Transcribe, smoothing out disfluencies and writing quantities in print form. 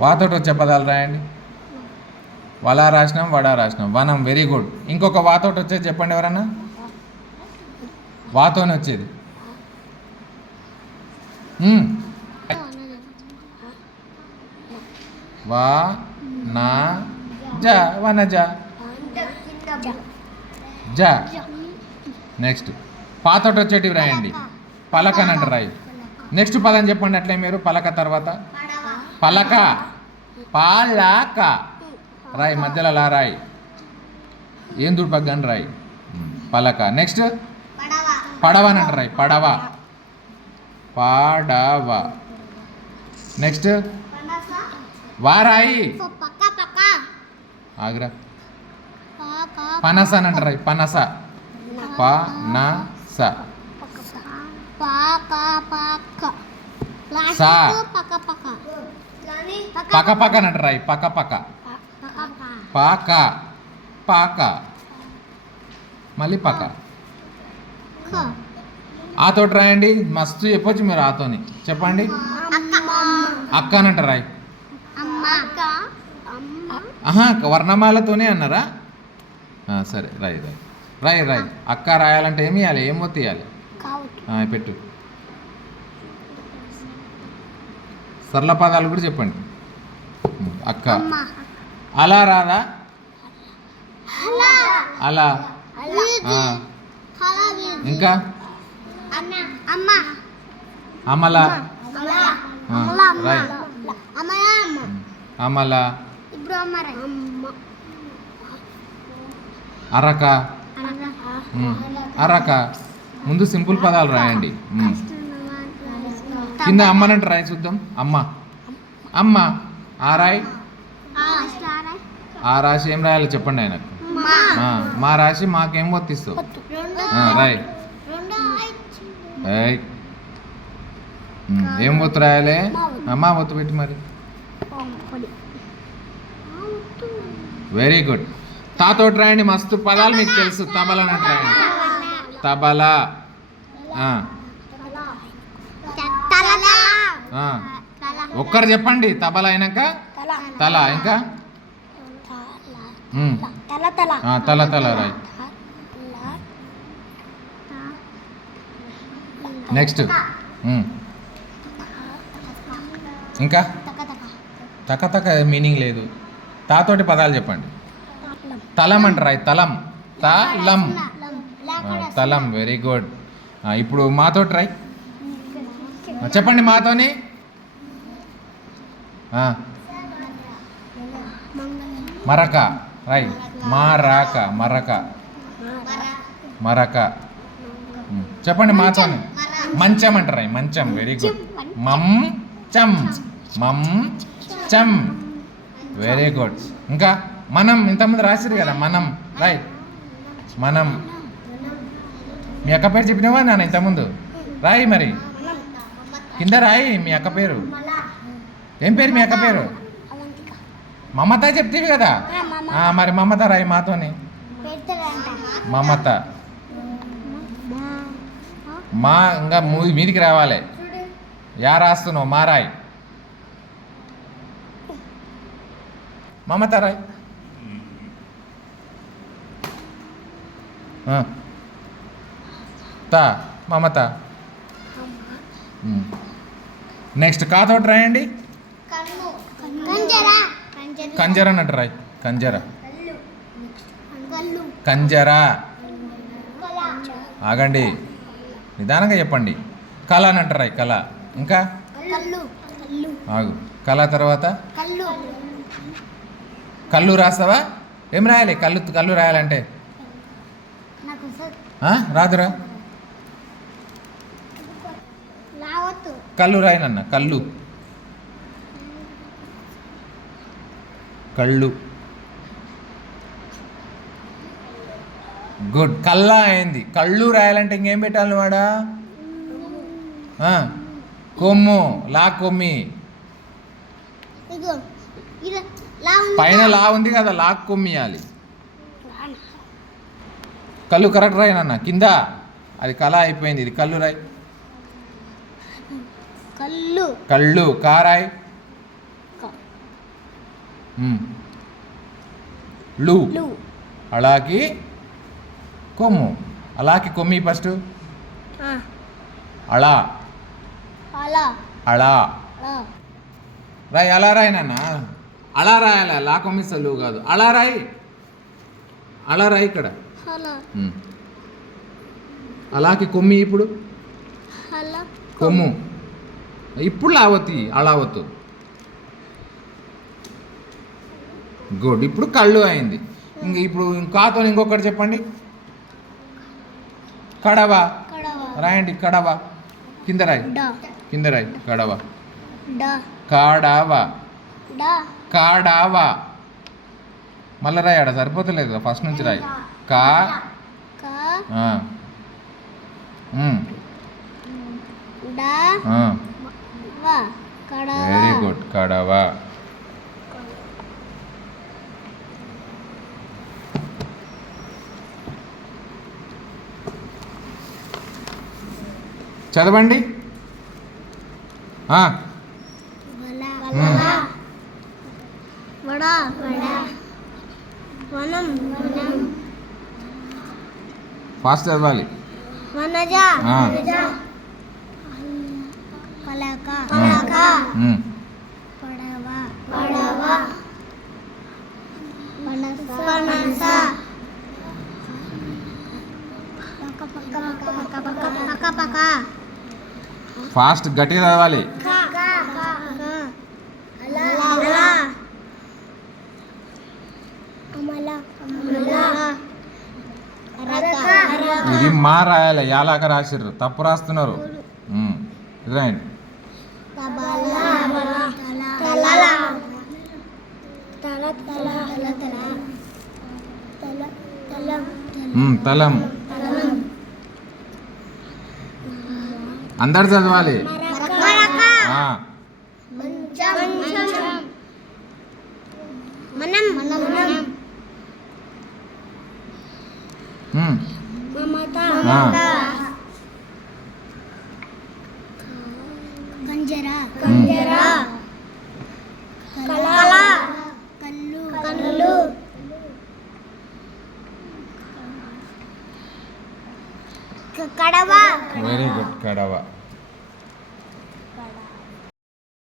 వాతోటి వచ్చే పదాలు రాయండి. వలా రాసినాం, వడా రాసినాం. వనం, వెరీ గుడ్. ఇంకొక వాతోటి వచ్చేది చెప్పండి ఎవరన్నా. వాతోని వచ్చేది వా నా జ, వనజ. జ. నెక్స్ట్ పాతోటి వచ్చేటివి రాయండి. పలక అని అంటారు రాయి. నెక్స్ట్ పదం చెప్పండి అట్లే మీరు. పలక తర్వాత పలక, పాలక రాయి, మధ్యలో లా రాయి, ఏం దుడిపగ్గని రాయి, పలక. నెక్స్ట్ పడవ అని అంటారు రాయి. పడవ, పాడవ. నెక్స్ట్ వారాయి, ఆగ్రా. పనస అని అంటారు రాయి. పనస, పనస. సా, పక పక అని అంటారు రాయి. పక పక, పాక, పాక, మళ్ళీ పక. ఆతోటి రాయండి. మస్తు చెప్పొచ్చు మీరు ఆతోని. చెప్పండి. అక్క అని అంటారు రాయి. ఆహా, వర్ణమాలతోనే అన్నారా? సరే రాయి రాయి రాయి రాయి. అక్క రాయాలంటే ఏమి ఇవ్వాలి? ఏం మొత్తం ఇవ్వాలి? పెట్టు. సరళ పదాలు కూడా చెప్పండి. అక్క. అలా రాదా? అలా. ఇంకా అమల, రాయ్. అమల. అరక, అరక. ముందు సింపుల్ పదాలు రాయండి. కింద అమ్మనంటే రాయి చూద్దాం. అమ్మ, అమ్మ. ఆ రాయి. ఆ రాసి ఏం రాయాలో చెప్పండి ఆయనకు. మా రాసి మాకేం ఒత్తిస్తావు? రాయ్. ఏం ఒత్తు రాయాలి? అమ్మ ఒత్తు పెట్టి మరి. Very good. తాతోటి రాయండి. మస్తు పదాలు మీకు తెలుసు. తబలా అన్నట్టు రాయండి. తబలా. ఒక్కరు చెప్పండి. తబలా అయినాక తల. ఇంకా తల, తల రాయి. నెక్స్ట్ ఇంకా తక తక మీనింగ్ లేదు. తాతోటి పదాలు చెప్పండి. తలం అంటారు రాయి. తలం, తలం, తలం. Very good. ఇప్పుడు మాతోటి రాయి. చెప్పండి మాతోని. మరక రాయి. మారక, మరక, మరక. చెప్పండి మాతోని. మంచం అంటారు రాయి. మంచం. Very good. మంచం, మంచం. Very good. ఇంకా మనం ఇంతకుముందు రాసిరు కదా. మనం రాయ్. మనం. మీ అక్క పేరు చెప్పినావా నాన్న ఇంతకుముందు? రాయి మరి కింద రాయి మీ అక్క పేరు. ఏం పేరు మీ అక్క పేరు? మమత చెప్తేవి కదా. మరి మమత రాయి మాతోని. మమత. మా ఇంకా మీదికి రావాలి. యా రాస్తున్నావు? మా రాయి. మమత రాయి. తా, మమత. నెక్స్ట్ కాతోటి రాయండి. కంజర అన్నట్టు రాయి. కంజర, కంజర. ఆగండి, నిదానంగా చెప్పండి. కళ అన్నట్టు రాయి. కళ. ఇంకా ఆగు. కళ తర్వాత కళ్ళు రాస్తావా? ఏం రాయాలి? కళ్ళు, కళ్ళు రాయాలంటే రాదురా. కళ్ళు రాయనన్న. కళ్ళు, కళ్ళు. గుడ్. కళ్ళ అయింది. కళ్ళు రాయాలంటే ఇంకేం పెట్టాలి వాడా? కొమ్ము, లా కొమ్మి. పైన లా ఉంది కదా, లా కొమ్మియాలి. కళ్ళు కరెక్ట్ రాయనన్న. కింద అది కళ అయిపోయింది. ఇది కళ్ళు రాయి. కళ్ళు, కళ్ళు. కారాయ్. లు. అలాకి కొమ్ము. అలాకి కొమ్మి ఫస్ట్. అలా. అలా రాయి. అలా రాయి నాన్న. అలా రాయాలి. లా కొమ్మిస్తలు కాదు. అలా రాయి. అలా రాయి ఇక్కడ. అలాకి కొమ్మి. ఇప్పుడు కొమ్ము. ఇప్పుడు లావతి. అలా అవద్దు. గుడ్. ఇప్పుడు కళ్ళు అయింది. ఇప్పుడు కాతో ఇంకొకటి చెప్పండి. కడవ రాయండి. కడవ కింద రాయి. కింద రాయి. కడవ. కాడవ. కాడవ. మళ్ళీ రాయి. ఆడ సరిపోతలేదు. ఫస్ట్ నుంచి రాయి. కా. Very good. కడవ. చదవండి. ఫాస్ట్ చదవాలి. ఫాస్ట్ గట్టిగా చదవాలి. ఇది మా రాయాలి. యాలాక రాసిర్రు. తప్పు రాస్తున్నారు. ఇది రాయండి. తలం. అందరు చదవాలి. కడవ. Very good. కడవ.